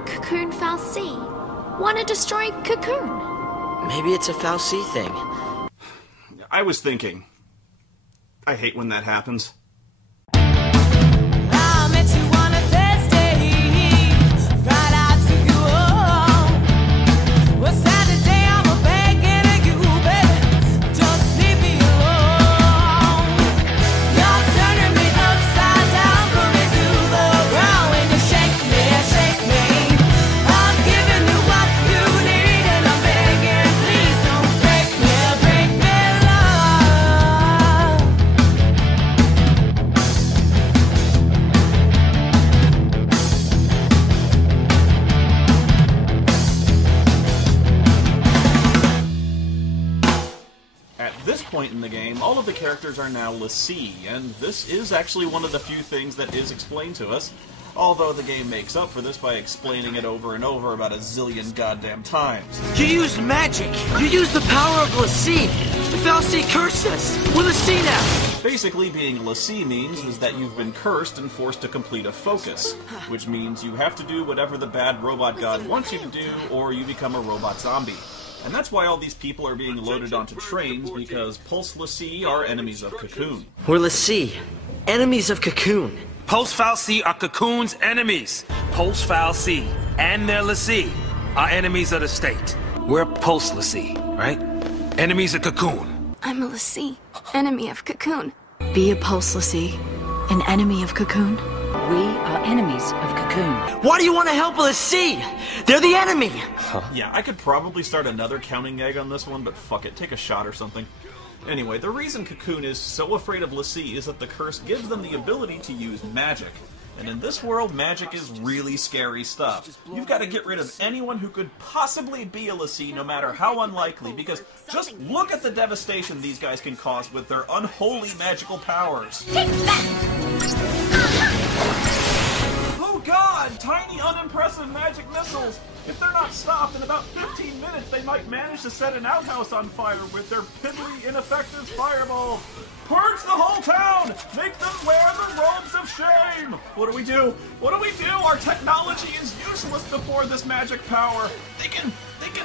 a cocoon fal'Cie? Wanna destroy cocoon? Maybe it's a fal'Cie thing. I was thinking. I hate when that happens. I met you on a Thursday, right out to you. Well, Saturday I'm begging you, baby, just leave me alone. You're turning me upside down, put me to the ground when you shake me. I'm giving you what you need, and I'm begging, please don't break me, love. At this point in the game, all of the characters are now l'Cie, and this is actually one of the few things that is explained to us, although the game makes up for this by explaining it over and over about a zillion goddamn times. You used magic! You used the power of l'Cie! The fal'Cie cursed us! We're l'Cie now! Basically, being l'Cie means is that you've been cursed and forced to complete a focus, which means you have to do whatever the bad robot god wants you to do, or you become a robot zombie. And that's why all these people are being loaded onto trains, because Pulse l'Cie are enemies of Cocoon. We're l'Cie. Enemies of Cocoon. Pulse fal'Cie are Cocoon's enemies. Pulse fal'Cie and their l'Cie are enemies of the state. We're Pulse l'Cie, right? Enemies of Cocoon. I'm a l'Cie, enemy of Cocoon. Be a Pulse l'Cie, an enemy of Cocoon. We are enemies of Cocoon. Why do you want to help l'Cie? They're the enemy! Yeah, I could probably start another counting egg on this one, but fuck it, take a shot or something. Anyway, the reason Cocoon is so afraid of l'Cie is that the curse gives them the ability to use magic. And in this world, magic is really scary stuff. You've got to get rid of anyone who could possibly be a l'Cie, no matter how unlikely, because just look at the devastation these guys can cause with their unholy magical powers. Take that! Oh god! Tiny, unimpressive magic missiles! If they're not stopped, in about 15 minutes they might manage to set an outhouse on fire with their piddly, ineffective fireballs! Purge the whole town! Make them wear the robes of shame! What do we do? What do we do? Our technology is useless before this magic power! They can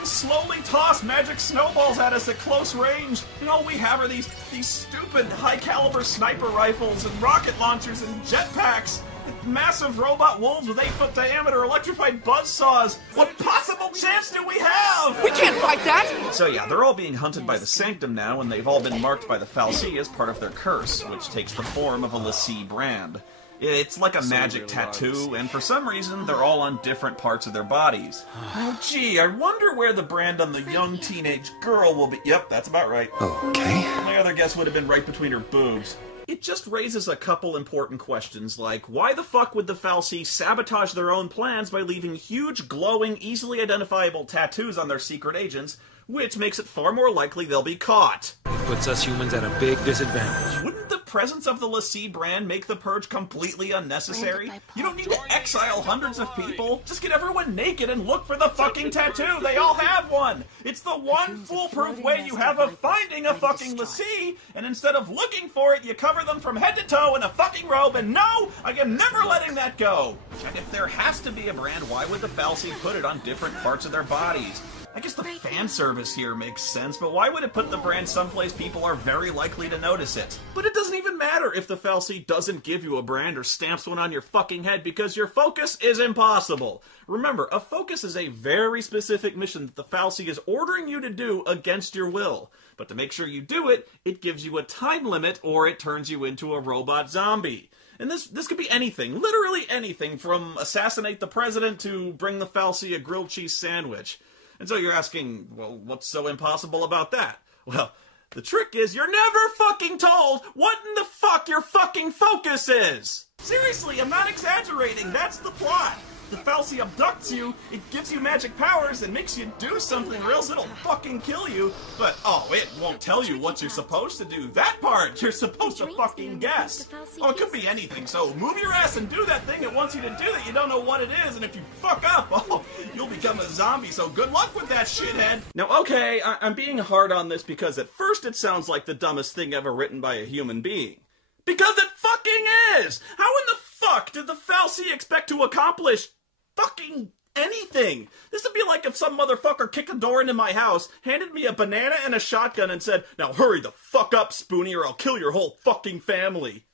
slowly toss magic snowballs at us at close range, and all we have are these stupid high-caliber sniper rifles and rocket launchers and jetpacks! Massive robot wolves with 8-foot diameter electrified buzzsaws! What possible chance do we have? We can't fight that! So yeah, they're all being hunted by the Sanctum now, and they've all been marked by the fal'Cie as part of their curse, which takes the form of a l'Cie brand. It's like a magic tattoo, and for some reason, they're all on different parts of their bodies. Oh gee, I wonder where the brand on the young teenage girl will be. Yep, that's about right. Okay. My other guess would have been right between her boobs. It just raises a couple important questions, like, why the fuck would the fal'Cie sabotage their own plans by leaving huge, glowing, easily identifiable tattoos on their secret agents, which makes it far more likely they'll be caught? Puts us humans at a big disadvantage. Wouldn't the presence of the l'Cie brand make the purge completely unnecessary? You don't need to exile hundreds of people. Just get everyone naked and look for the fucking tattoo. They all have one. It's the one foolproof way you have of finding a fucking l'Cie, and instead of looking for it, you cover them from head to toe in a fucking robe, and no, I am never letting that go. And if there has to be a brand, why would the fal'Cie put it on different parts of their bodies? I guess the fan service here makes sense, but why would it put the brand someplace people are very likely to notice it? But it doesn't even matter if the fal'Cie doesn't give you a brand or stamps one on your fucking head, because your focus is impossible. Remember, a focus is a very specific mission that the fal'Cie is ordering you to do against your will. But to make sure you do it, it gives you a time limit, or it turns you into a robot zombie. And this could be anything, literally anything, from assassinate the president to bring the fal'Cie a grilled cheese sandwich. And so you're asking, well, what's so impossible about that? Well, the trick is you're never fucking told what in the fuck your fucking focus is! Seriously, I'm not exaggerating, that's the plot! The fal'Cie abducts you, it gives you magic powers, and makes you do something or else it'll fucking kill you. But, oh, it won't tell you what you're supposed to do. That part, you're supposed to fucking guess. Oh, it could be anything, so move your ass and do that thing it wants you to do that you don't know what it is, and if you fuck up, oh, you'll become a zombie, so good luck with that, shithead. Now, okay, I'm being hard on this because at first it sounds like the dumbest thing ever written by a human being. Because it fucking is! How in the fuck did the fal'Cie expect to accomplish fucking anything. This would be like if some motherfucker kicked a door into my house, handed me a banana and a shotgun and said, "Now hurry the fuck up, Spoony, or I'll kill your whole fucking family."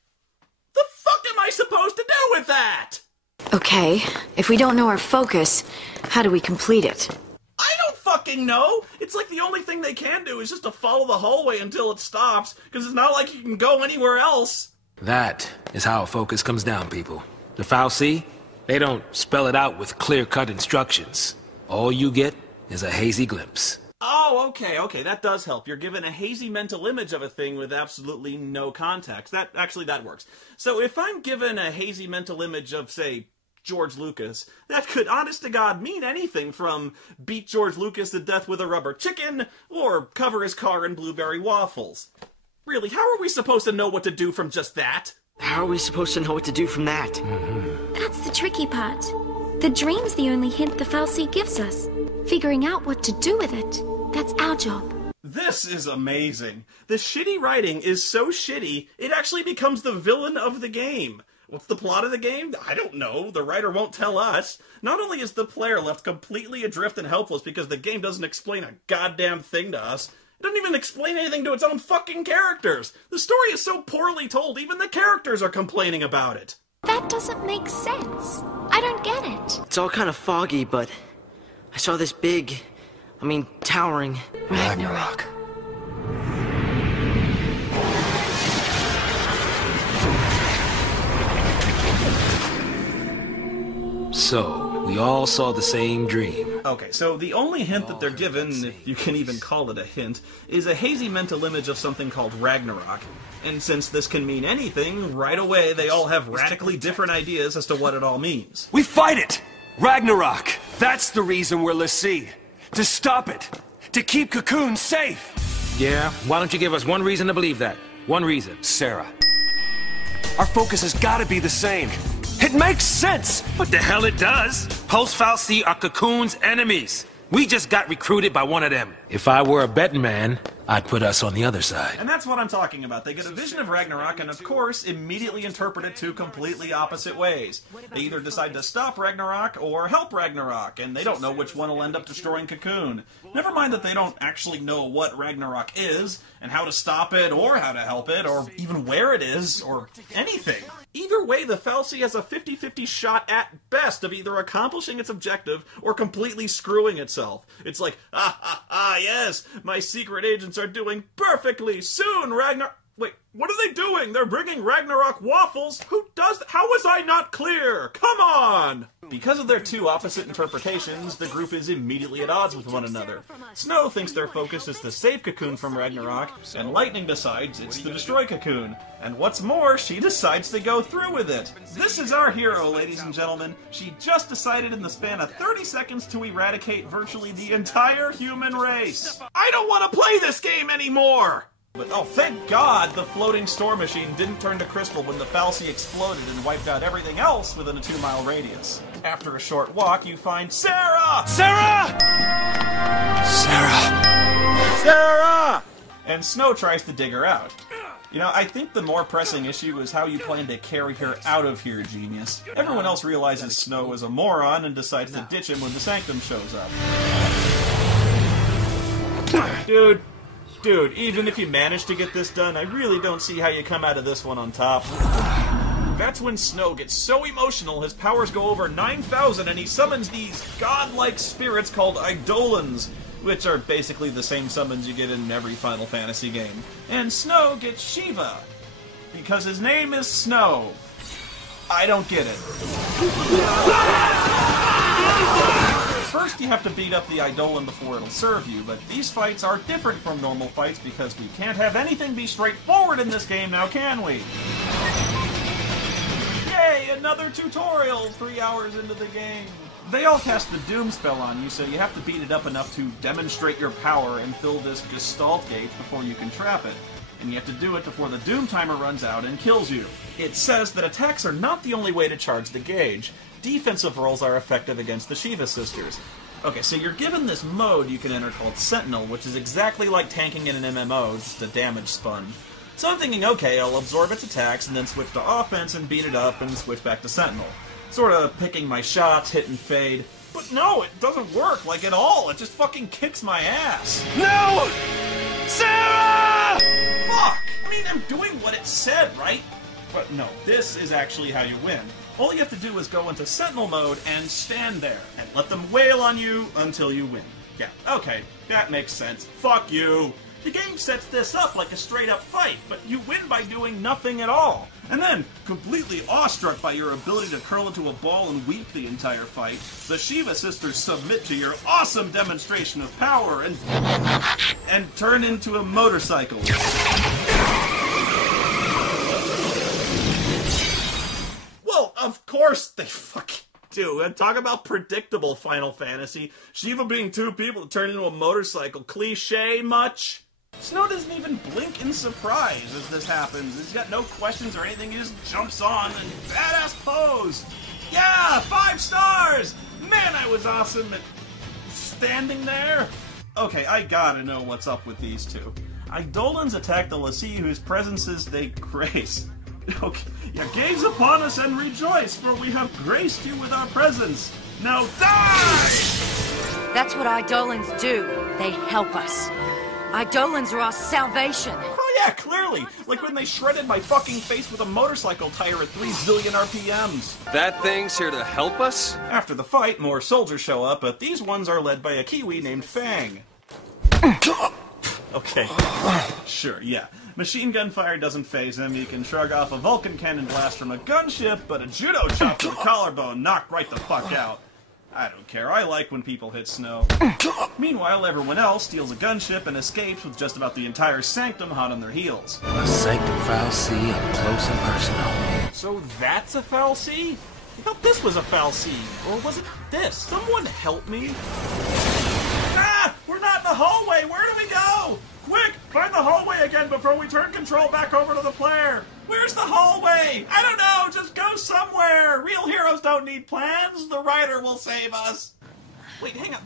The fuck am I supposed to do with that? Okay, if we don't know our focus, how do we complete it? I don't fucking know. It's like the only thing they can do is just to follow the hallway until it stops, because it's not like you can go anywhere else. That is how focus comes down, people. The fal'Cie, they don't spell it out with clear-cut instructions. All you get is a hazy glimpse. Oh, okay, that does help. You're given a hazy mental image of a thing with absolutely no context. That works. So if I'm given a hazy mental image of, say, George Lucas, that could, honest to God, mean anything from beat George Lucas to death with a rubber chicken, or cover his car in blueberry waffles. Really, how are we supposed to know what to do from just that? How are we supposed to know what to do from that? That's the tricky part. The dream's the only hint the fal'Cie gives us. Figuring out what to do with it, that's our job. This is amazing. The shitty writing is so shitty, it actually becomes the villain of the game. What's the plot of the game? I don't know. The writer won't tell us. Not only is the player left completely adrift and helpless because the game doesn't explain a goddamn thing to us, it doesn't even explain anything to its own fucking characters. The story is so poorly told, even the characters are complaining about it. That doesn't make sense. I don't get it. It's all kind of foggy, but I saw this towering Ragnarok. So, we all saw the same dream. Okay, so the only hint that they're given, if you can even call it a hint, is a hazy mental image of something called Ragnarok. And since this can mean anything, right away they all have radically different ideas as to what it all means. We fight it! Ragnarok! That's the reason we're l'Cie. To stop it! To keep Cocoon safe! Yeah? Why don't you give us one reason to believe that? One reason. Sarah. Our focus has gotta be the same. It makes sense! What the hell it does? Post-fal'Cie are Cocoon's enemies. We just got recruited by one of them. If I were a betting man, I'd put us on the other side. And that's what I'm talking about. They get a vision of Ragnarok and, of course, immediately interpret it two completely opposite ways. They either decide to stop Ragnarok or help Ragnarok, and they don't know which one will end up destroying Cocoon. Never mind that they don't actually know what Ragnarok is, and how to stop it, or how to help it, or even where it is, or anything. Either way, the fal'Cie has a 50-50 shot at best of either accomplishing its objective or completely screwing itself. It's like, yes, my secret agents are doing perfectly. Soon, Wait, what are they doing? They're bringing Ragnarok waffles? Who does that? How was I not clear? Come on! Because of their two opposite interpretations, the group is immediately at odds with one another. Snow thinks their focus is to save Cocoon from Ragnarok, and Lightning decides it's to destroy Cocoon. And what's more, she decides to go through with it. This is our hero, ladies and gentlemen. She just decided in the span of 30 seconds to eradicate virtually the entire human race. I don't want to play this game anymore! But oh, thank God the floating store machine didn't turn to crystal when the fal'Cie exploded and wiped out everything else within a 2-mile radius. After a short walk, you find Sarah! Sarah! Sarah! Sarah! And Snow tries to dig her out. You know, I think the more pressing issue is how you plan to carry her out of here, genius. Everyone else realizes Snow is a moron and decides to ditch him when the Sanctum shows up. Dude, even if you manage to get this done, I really don't see how you come out of this one on top. That's when Snow gets so emotional his powers go over 9,000 and he summons these godlike spirits called Eidolons, which are basically the same summons you get in every Final Fantasy game. And Snow gets Shiva, because his name is Snow. I don't get it. First, you have to beat up the Eidolon before it'll serve you, but these fights are different from normal fights because we can't have anything be straightforward in this game now, can we? Yay, another tutorial 3 hours into the game. They all cast the Doom spell on you, so you have to beat it up enough to demonstrate your power and fill this Gestalt gate before you can trap it. And you have to do it before the Doom timer runs out and kills you. It says that attacks are not the only way to charge the gauge. Defensive rolls are effective against the Shiva sisters. Okay, so you're given this mode you can enter called Sentinel, which is exactly like tanking in an MMO, just a damage sponge. So I'm thinking, okay, I'll absorb its attacks and then switch to offense and beat it up and switch back to Sentinel. Sort of picking my shots, hit and fade. But no, it doesn't work, like, at all. It just fucking kicks my ass. No! Sarah! Fuck! I mean, I'm doing what it said, right? But no, this is actually how you win. All you have to do is go into Sentinel mode and stand there, and let them wail on you until you win. Yeah, okay, that makes sense. Fuck you! The game sets this up like a straight-up fight, but you win by doing nothing at all. And then, completely awestruck by your ability to curl into a ball and weep the entire fight, the Shiva sisters submit to your awesome demonstration of power and turn into a motorcycle. Well, of course they fucking do. And talk about predictable Final Fantasy. Shiva being two people to turn into a motorcycle. Cliche much? Snow doesn't even blink in surprise as this happens. He's got no questions or anything. He just jumps on and badass pose. Yeah, 5 stars! Man, I was awesome at standing there. Okay, I gotta know what's up with these two. Eidolons attack the Lassie whose presences they grace. Okay, yeah, gaze upon us and rejoice, for we have graced you with our presence. Now die! That's what Eidolons do. They help us. Eidolons are our salvation. Oh yeah, clearly. Like when they shredded my fucking face with a motorcycle tire at 3 zillion RPMs. That thing's here to help us? After the fight, more soldiers show up, but these ones are led by a Kiwi named Fang. Okay. Sure, yeah. Machine gun fire doesn't phase him. He can shrug off a Vulcan cannon blast from a gunship, but a judo chop to the collarbone knocked right the fuck out. I don't care. I like when people hit Snow. Meanwhile, everyone else steals a gunship and escapes with just about the entire sanctum hot on their heels. A sanctum foul C up close and personal. So that's a foul C? I thought this was a foul C. Or was it this? Someone help me. Ah! We're not in the hallway! Where do we go? Quick! Find the hallway again before we turn control back over to the player! Where's the hallway? I don't know! Just go somewhere! Real heroes don't need plans! The writer will save us! Wait, hang on.